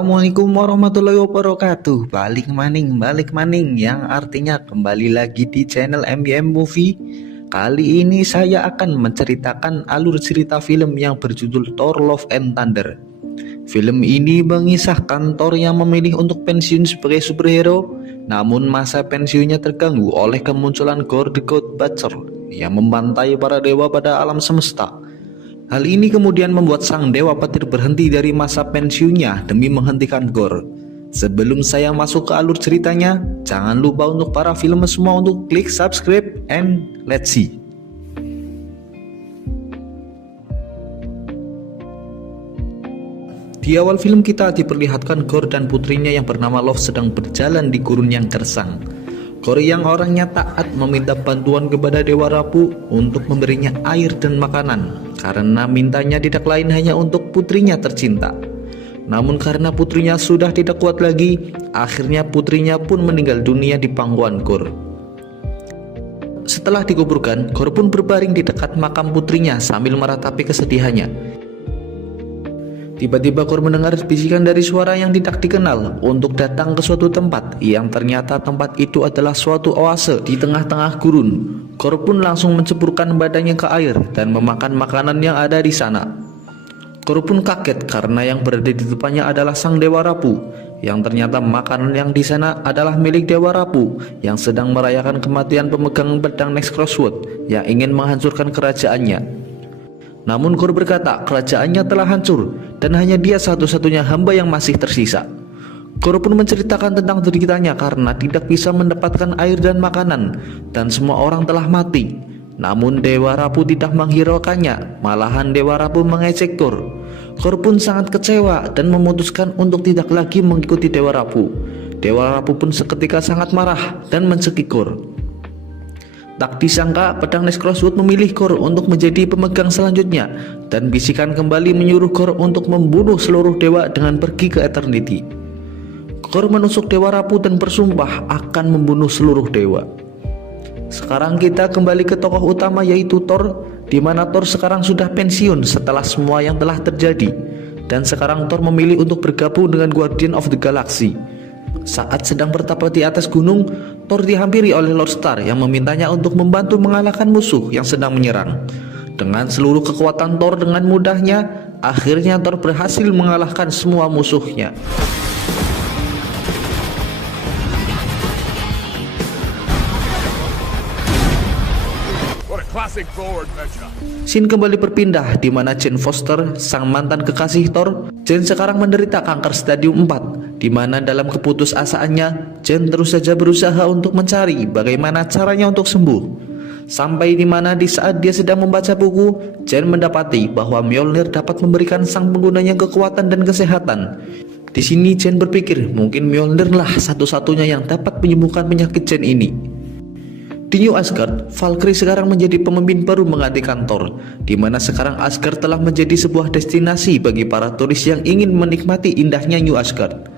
Assalamualaikum warahmatullahi wabarakatuh. Balik maning yang artinya kembali lagi di channel MBM Movie. Kali ini saya akan menceritakan alur cerita film yang berjudul Thor Love and Thunder. Film ini mengisahkan Thor yang memilih untuk pensiun sebagai superhero, namun masa pensiunnya terganggu oleh kemunculan Gorr the God Butcher yang membantai para dewa pada alam semesta. Hal ini kemudian membuat sang dewa petir berhenti dari masa pensiunnya demi menghentikan Gorr. Sebelum saya masuk ke alur ceritanya, jangan lupa untuk para film semua untuk klik subscribe and let's see. Di awal film kita diperlihatkan Gorr dan putrinya yang bernama Love sedang berjalan di gurun yang gersang. Gorr yang orangnya taat meminta bantuan kepada Dewa Rapu untuk memberinya air dan makanan, karena mintanya tidak lain hanya untuk putrinya tercinta. Namun karena putrinya sudah tidak kuat lagi, akhirnya putrinya pun meninggal dunia di pangkuan Gorr. Setelah dikuburkan, Gorr pun berbaring di dekat makam putrinya sambil meratapi kesedihannya. Tiba-tiba Gorr mendengar bisikan dari suara yang tidak dikenal untuk datang ke suatu tempat, yang ternyata tempat itu adalah suatu oase di tengah-tengah gurun. Gorr pun langsung menceburkan badannya ke air dan memakan makanan yang ada di sana. Gorr pun kaget karena yang berada di depannya adalah sang Dewa Rapu, yang ternyata makanan yang di sana adalah milik Dewa Rapu yang sedang merayakan kematian pemegang pedang Next Crossword yang ingin menghancurkan kerajaannya. Namun Gorr berkata kerajaannya telah hancur dan hanya dia satu-satunya hamba yang masih tersisa. Gorr pun menceritakan tentang deritanya karena tidak bisa mendapatkan air dan makanan dan semua orang telah mati. Namun Dewa Rapu tidak menghiraukannya, malahan Dewa Rapu mengejek Gorr. Gorr pun sangat kecewa dan memutuskan untuk tidak lagi mengikuti Dewa Rapu. Dewa Rapu pun seketika sangat marah dan mencekik Gorr. Tak disangka pedang Next Crossword memilih Gorr untuk menjadi pemegang selanjutnya, dan bisikan kembali menyuruh Gorr untuk membunuh seluruh dewa dengan pergi ke Eternity. Gorr menusuk Dewa Rapu dan bersumpah akan membunuh seluruh dewa. Sekarang kita kembali ke tokoh utama yaitu Thor, di mana Thor sekarang sudah pensiun setelah semua yang telah terjadi, dan sekarang Thor memilih untuk bergabung dengan Guardian of the Galaxy. Saat sedang bertapa di atas gunung, Thor dihampiri oleh Lord Star yang memintanya untuk membantu mengalahkan musuh yang sedang menyerang. Dengan seluruh kekuatan Thor dengan mudahnya, akhirnya Thor berhasil mengalahkan semua musuhnya. Scene kembali berpindah di mana Jane Foster, sang mantan kekasih Thor. Jane sekarang menderita kanker stadium 4, di mana dalam keputusasaannya Jane terus saja berusaha untuk mencari bagaimana caranya untuk sembuh. Sampai di mana di saat dia sedang membaca buku, Jane mendapati bahwa Mjolnir dapat memberikan sang penggunanya kekuatan dan kesehatan. Di sini Jane berpikir mungkin Mjolnir lah satu-satunya yang dapat menyembuhkan penyakit Jane ini. Di New Asgard, Valkyrie sekarang menjadi pemimpin baru menggantikan Thor, di mana sekarang Asgard telah menjadi sebuah destinasi bagi para turis yang ingin menikmati indahnya New Asgard.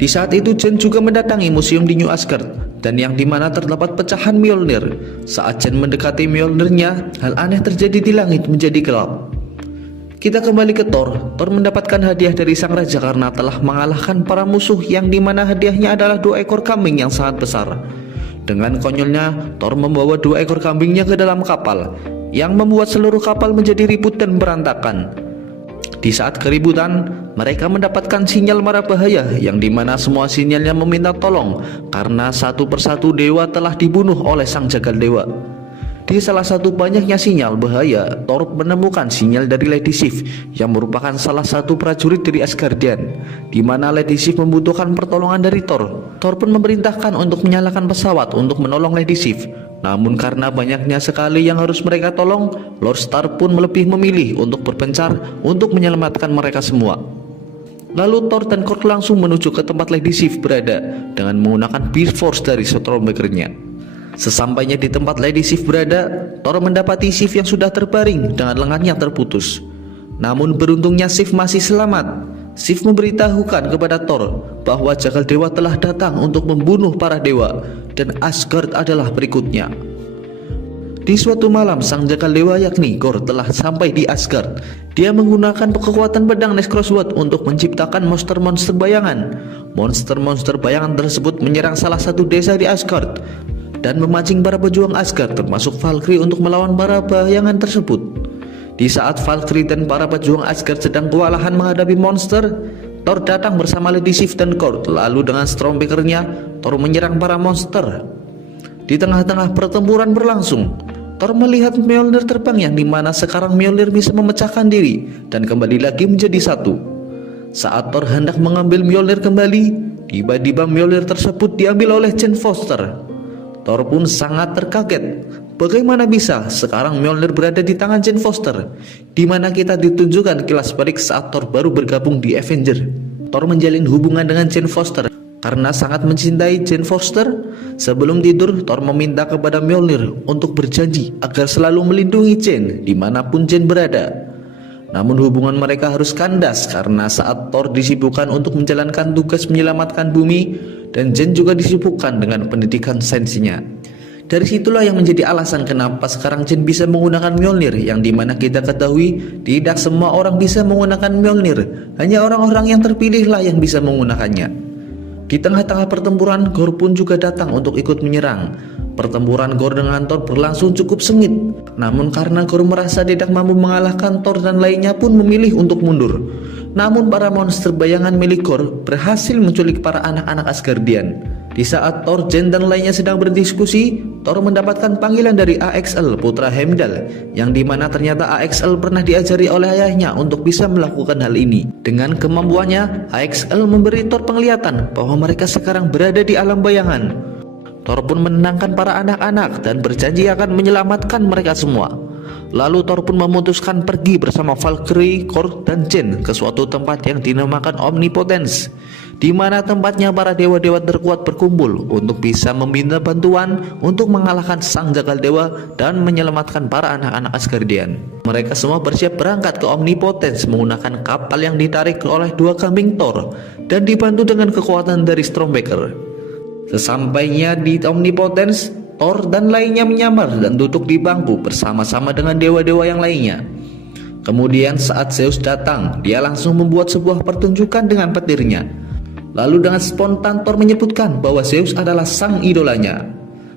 Di saat itu Jane juga mendatangi museum di New Asgard, dan yang dimana terdapat pecahan Mjolnir. Saat Jane mendekati Mjolnirnya, hal aneh terjadi di langit menjadi gelap. Kita kembali ke Thor. Thor mendapatkan hadiah dari sang raja karena telah mengalahkan para musuh, yang dimana hadiahnya adalah 2 ekor kambing yang sangat besar. Dengan konyolnya, Thor membawa 2 ekor kambingnya ke dalam kapal, yang membuat seluruh kapal menjadi ribut dan berantakan. Di saat keributan, mereka mendapatkan sinyal mara bahaya, yang dimana semua sinyalnya meminta tolong karena satu persatu dewa telah dibunuh oleh sang jagal dewa. Di salah satu banyaknya sinyal bahaya, Thor menemukan sinyal dari Lady Sif yang merupakan salah satu prajurit dari Asgardian, di mana Lady Sif membutuhkan pertolongan dari Thor. Thor pun memerintahkan untuk menyalakan pesawat untuk menolong Lady Sif. Namun karena banyaknya sekali yang harus mereka tolong, Lord Star pun lebih memilih untuk berpencar untuk menyelamatkan mereka semua. Lalu Thor dan Korg langsung menuju ke tempat Lady Sif berada dengan menggunakan Beast Force dari Stormbreaker-nya. Sesampainya di tempat Lady Sif berada, Thor mendapati Sif yang sudah terbaring dengan lengannya terputus. Namun beruntungnya Sif masih selamat. Sif memberitahukan kepada Thor bahwa jagal dewa telah datang untuk membunuh para dewa, dan Asgard adalah berikutnya. Di suatu malam, sang jakal dewa yakni Gorr telah sampai di Asgard. Dia menggunakan kekuatan pedang Necrosword untuk menciptakan monster-monster bayangan. Monster-monster bayangan tersebut menyerang salah satu desa di Asgard dan memancing para pejuang Asgard termasuk Valkyrie untuk melawan para bayangan tersebut. Di saat Valkyrie dan para pejuang Asgard sedang kewalahan menghadapi monster, Thor datang bersama Lady Sif dan Gorr. Lalu dengan Stormbreaker-nya, Thor menyerang para monster. Di tengah-tengah pertempuran berlangsung, Thor melihat Mjolnir terbang yang dimana sekarang Mjolnir bisa memecahkan diri dan kembali lagi menjadi satu. Saat Thor hendak mengambil Mjolnir kembali, tiba-tiba Mjolnir tersebut diambil oleh Jane Foster. Thor pun sangat terkaget. Bagaimana bisa sekarang Mjolnir berada di tangan Jane Foster, di mana kita ditunjukkan kilas balik saat Thor baru bergabung di Avenger. Thor menjalin hubungan dengan Jane Foster karena sangat mencintai Jane Foster. Sebelum tidur, Thor meminta kepada Mjolnir untuk berjanji agar selalu melindungi Jane dimanapun Jane berada. Namun hubungan mereka harus kandas karena saat Thor disibukkan untuk menjalankan tugas menyelamatkan bumi, dan Jane juga disibukkan dengan pendidikan sainsinya. Dari situlah yang menjadi alasan kenapa sekarang Jane bisa menggunakan Mjolnir, yang dimana kita ketahui tidak semua orang bisa menggunakan Mjolnir, hanya orang-orang yang terpilihlah yang bisa menggunakannya. Di tengah-tengah pertempuran, Gorr pun juga datang untuk ikut menyerang. Pertempuran Gorr dengan Thor berlangsung cukup sengit. Namun karena Gorr merasa tidak mampu mengalahkan Thor dan lainnya pun memilih untuk mundur. Namun para monster bayangan milik Gorr berhasil menculik para anak-anak Asgardian. Di saat Thor, Jane dan lainnya sedang berdiskusi, Thor mendapatkan panggilan dari Axl, putra Heimdall, yang dimana ternyata Axl pernah diajari oleh ayahnya untuk bisa melakukan hal ini. Dengan kemampuannya, Axl memberi Thor penglihatan bahwa mereka sekarang berada di alam bayangan. Thor pun menenangkan para anak-anak dan berjanji akan menyelamatkan mereka semua. Lalu Thor pun memutuskan pergi bersama Valkyrie, Gorr, dan Jane ke suatu tempat yang dinamakan Omnipotence, di mana tempatnya para dewa-dewa terkuat berkumpul untuk bisa meminta bantuan untuk mengalahkan sang jakal dewa dan menyelamatkan para anak-anak Asgardian. Mereka semua bersiap berangkat ke Omnipotence menggunakan kapal yang ditarik oleh dua kambing Thor dan dibantu dengan kekuatan dari Stormbreaker. Sesampainya di Omnipotence, Thor dan lainnya menyamar dan duduk di bangku bersama-sama dengan dewa-dewa yang lainnya. Kemudian saat Zeus datang, dia langsung membuat sebuah pertunjukan dengan petirnya. Lalu dengan spontan Thor menyebutkan bahwa Zeus adalah sang idolanya.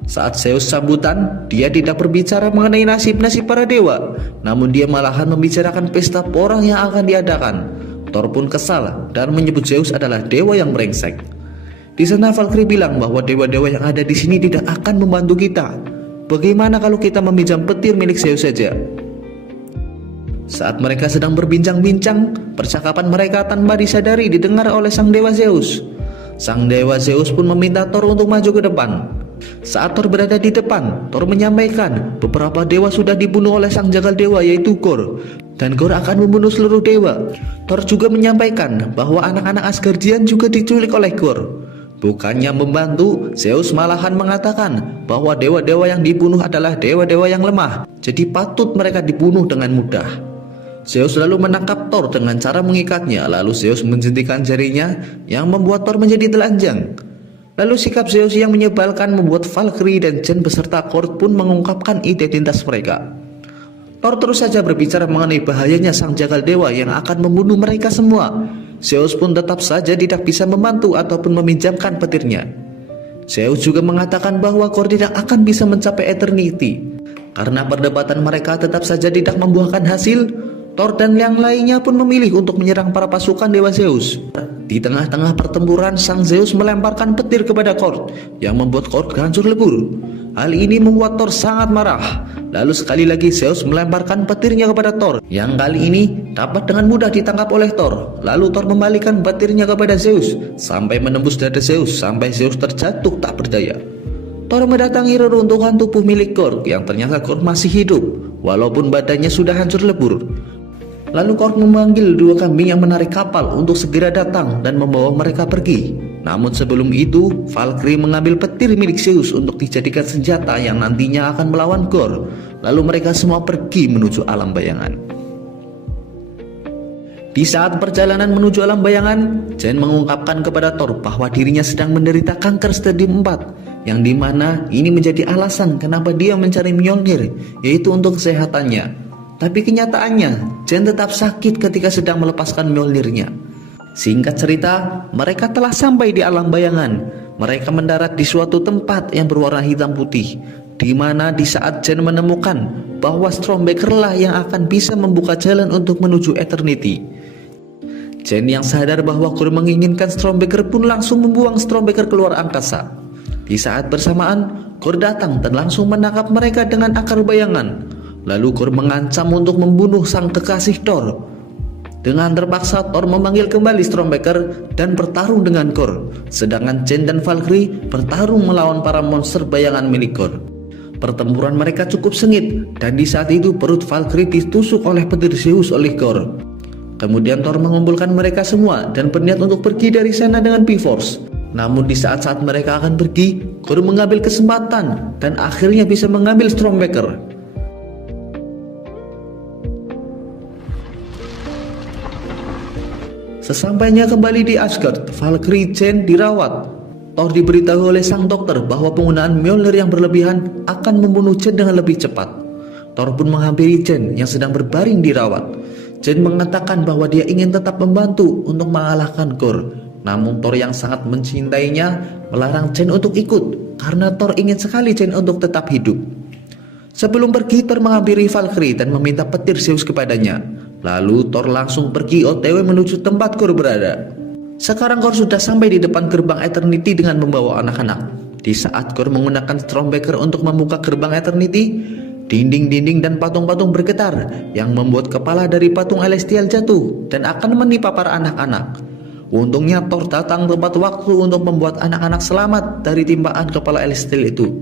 Saat Zeus sambutan, dia tidak berbicara mengenai nasib-nasib para dewa, namun dia malahan membicarakan pesta porang yang akan diadakan. Thor pun kesal dan menyebut Zeus adalah dewa yang brengsek. Di sana Valkyrie bilang bahwa dewa-dewa yang ada di sini tidak akan membantu kita. Bagaimana kalau kita meminjam petir milik Zeus saja? Saat mereka sedang berbincang-bincang, percakapan mereka tanpa disadari didengar oleh sang dewa Zeus. Sang dewa Zeus pun meminta Thor untuk maju ke depan. Saat Thor berada di depan, Thor menyampaikan beberapa dewa sudah dibunuh oleh sang jakal dewa yaitu Gorr, dan Gorr akan membunuh seluruh dewa. Thor juga menyampaikan bahwa anak-anak Asgardian juga diculik oleh Gorr. Bukannya membantu, Zeus malahan mengatakan bahwa dewa-dewa yang dibunuh adalah dewa-dewa yang lemah, jadi patut mereka dibunuh dengan mudah. Zeus lalu menangkap Thor dengan cara mengikatnya. Lalu Zeus menjentikan jarinya yang membuat Thor menjadi telanjang. Lalu sikap Zeus yang menyebalkan membuat Valkyrie dan Jane beserta Gorr pun mengungkapkan identitas mereka. Thor terus saja berbicara mengenai bahayanya sang jakal dewa yang akan membunuh mereka semua. Zeus pun tetap saja tidak bisa membantu ataupun meminjamkan petirnya. Zeus juga mengatakan bahwa Gorr tidak akan bisa mencapai Eternity. Karena perdebatan mereka tetap saja tidak membuahkan hasil, Thor dan yang lainnya pun memilih untuk menyerang para pasukan dewa Zeus. Di tengah-tengah pertempuran, sang Zeus melemparkan petir kepada Gorr yang membuat Gorr hancur lebur. Hal ini membuat Thor sangat marah. Lalu sekali lagi Zeus melemparkan petirnya kepada Thor, yang kali ini dapat dengan mudah ditangkap oleh Thor. Lalu Thor membalikan petirnya kepada Zeus sampai menembus dada Zeus sampai Zeus terjatuh tak berdaya. Thor mendatangi reruntuhan tubuh milik Gorr yang ternyata Gorr masih hidup walaupun badannya sudah hancur lebur. Lalu Gorr memanggil dua kambing yang menarik kapal untuk segera datang dan membawa mereka pergi. Namun sebelum itu, Valkyrie mengambil petir milik Zeus untuk dijadikan senjata yang nantinya akan melawan Gorr. Lalu mereka semua pergi menuju alam bayangan. Di saat perjalanan menuju alam bayangan, Jane mengungkapkan kepada Thor bahwa dirinya sedang menderita kanker stadium 4, yang dimana ini menjadi alasan kenapa dia mencari Mjolnir, yaitu untuk kesehatannya. Tapi kenyataannya, Chen tetap sakit ketika sedang melepaskan Mjolnirnya. Singkat cerita, mereka telah sampai di alam bayangan. Mereka mendarat di suatu tempat yang berwarna hitam putih, di mana di saat Chen menemukan bahwa Stormbreaker lah yang akan bisa membuka jalan untuk menuju Eternity. Chen yang sadar bahwa Kor menginginkan Stormbreaker pun langsung membuang Stormbreaker keluar angkasa. Di saat bersamaan, Kor datang dan langsung menangkap mereka dengan akar bayangan. Lalu Kor mengancam untuk membunuh sang kekasih Thor. Dengan terpaksa, Thor memanggil kembali Stormbreaker dan bertarung dengan Kor. Sedangkan Chen dan Valkyrie bertarung melawan para monster bayangan milik Kor. Pertempuran mereka cukup sengit, dan di saat itu perut Valkyrie ditusuk oleh petir Zeus oleh Kor. Kemudian Thor mengumpulkan mereka semua dan berniat untuk pergi dari sana dengan Bifrost. Namun di saat-saat mereka akan pergi, Kor mengambil kesempatan dan akhirnya bisa mengambil Stormbreaker. Sesampainya kembali di Asgard, Valkyrie Chen dirawat. Thor diberitahu oleh sang dokter bahwa penggunaan Mjolnir yang berlebihan akan membunuh Chen dengan lebih cepat. Thor pun menghampiri Chen yang sedang berbaring dirawat. Chen mengatakan bahwa dia ingin tetap membantu untuk mengalahkan Kor. Namun Thor yang sangat mencintainya melarang Chen untuk ikut karena Thor ingin sekali Chen untuk tetap hidup. Sebelum pergi, Thor menghampiri Valkyrie dan meminta petir Zeus kepadanya. Lalu Thor langsung pergi OTW menuju tempat Kor berada. Sekarang Kor sudah sampai di depan gerbang Eternity dengan membawa anak-anak. Di saat Kor menggunakan Stormbreaker untuk membuka gerbang Eternity, dinding-dinding dan patung-patung bergetar yang membuat kepala dari patung Celestial jatuh dan akan menimpa para anak-anak. Untungnya Thor datang tepat waktu untuk membuat anak-anak selamat dari timpaan kepala Celestial itu.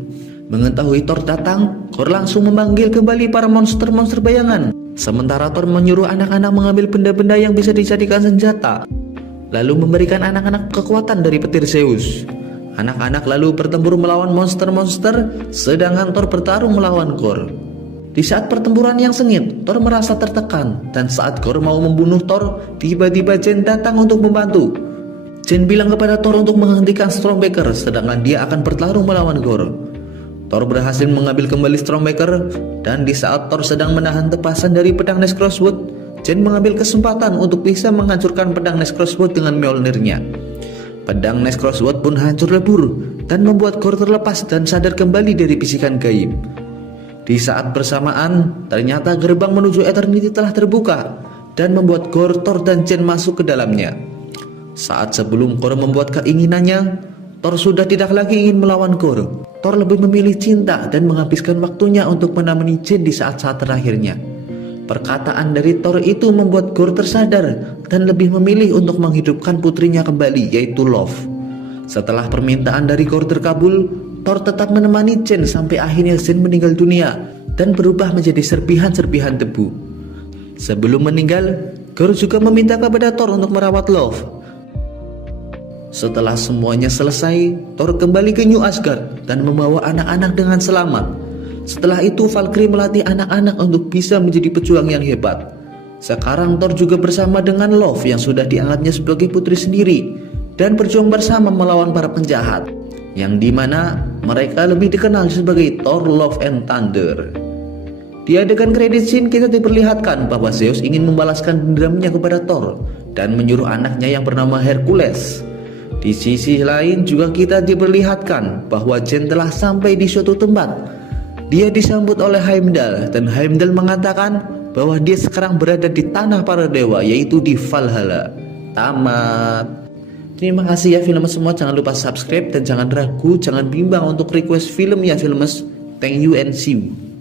Mengetahui Thor datang, Kor langsung memanggil kembali para monster-monster bayangan. Sementara Thor menyuruh anak-anak mengambil benda-benda yang bisa dijadikan senjata, lalu memberikan anak-anak kekuatan dari petir Zeus. Anak-anak lalu bertempur melawan monster-monster, sedangkan Thor bertarung melawan Kor. Di saat pertempuran yang sengit, Thor merasa tertekan, dan saat Kor mau membunuh Thor, tiba-tiba Chen datang untuk membantu. Chen bilang kepada Thor untuk menghentikan Stormbreaker, sedangkan dia akan bertarung melawan Kor. Thor berhasil mengambil kembali Stormbreaker, dan di saat Thor sedang menahan tepasan dari pedang Necrosword, Chen mengambil kesempatan untuk bisa menghancurkan pedang Necrosword dengan Mjolnirnya. Pedang Necrosword pun hancur lebur dan membuat Kor terlepas dan sadar kembali dari bisikan gaib. Di saat bersamaan, ternyata gerbang menuju Eternity telah terbuka dan membuat Kor, Thor, dan Chen masuk ke dalamnya. Saat sebelum Kor membuat keinginannya, Thor sudah tidak lagi ingin melawan Kor. Thor lebih memilih cinta dan menghabiskan waktunya untuk menemani Chen di saat-saat terakhirnya. Perkataan dari Thor itu membuat Kor tersadar dan lebih memilih untuk menghidupkan putrinya kembali, yaitu Love. Setelah permintaan dari Kor terkabul, Thor tetap menemani Chen sampai akhirnya Chen meninggal dunia dan berubah menjadi serpihan-serpihan debu. Sebelum meninggal, Kor juga meminta kepada Thor untuk merawat Love. Setelah semuanya selesai, Thor kembali ke New Asgard dan membawa anak-anak dengan selamat. Setelah itu Valkyrie melatih anak-anak untuk bisa menjadi pejuang yang hebat. Sekarang Thor juga bersama dengan Love yang sudah dianggapnya sebagai putri sendiri dan berjuang bersama melawan para penjahat, yang dimana mereka lebih dikenal sebagai Thor, Love, and Thunder. Di adegan credit scene kita diperlihatkan bahwa Zeus ingin membalaskan dendamnya kepada Thor dan menyuruh anaknya yang bernama Hercules. Di sisi lain juga kita diperlihatkan bahwa Chen telah sampai di suatu tempat. Dia disambut oleh Heimdall dan Heimdall mengatakan bahwa dia sekarang berada di tanah para dewa, yaitu di Valhalla. Tamat. Terima kasih ya filmers semua, jangan lupa subscribe dan jangan ragu, jangan bimbang untuk request film ya filmers. Thank you and see you.